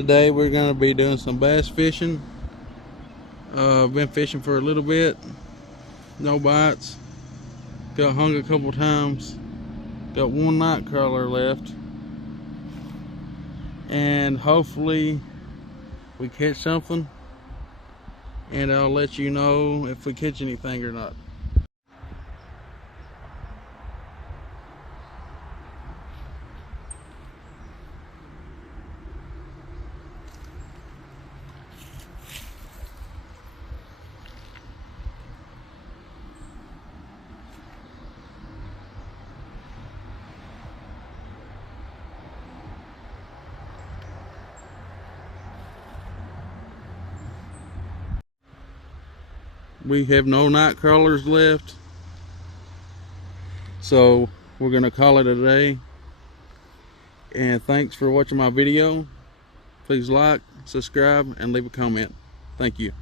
Today we're going to be doing some bass fishing. Been fishing for a little bit, no bites. Got hung a couple times. Got one night crawler left, and hopefully we catch something, and I'll let you know if we catch anything or not. We have no night crawlers left, so we're gonna call it a day. And thanks for watching my video. Please like, subscribe, and leave a comment. Thank you.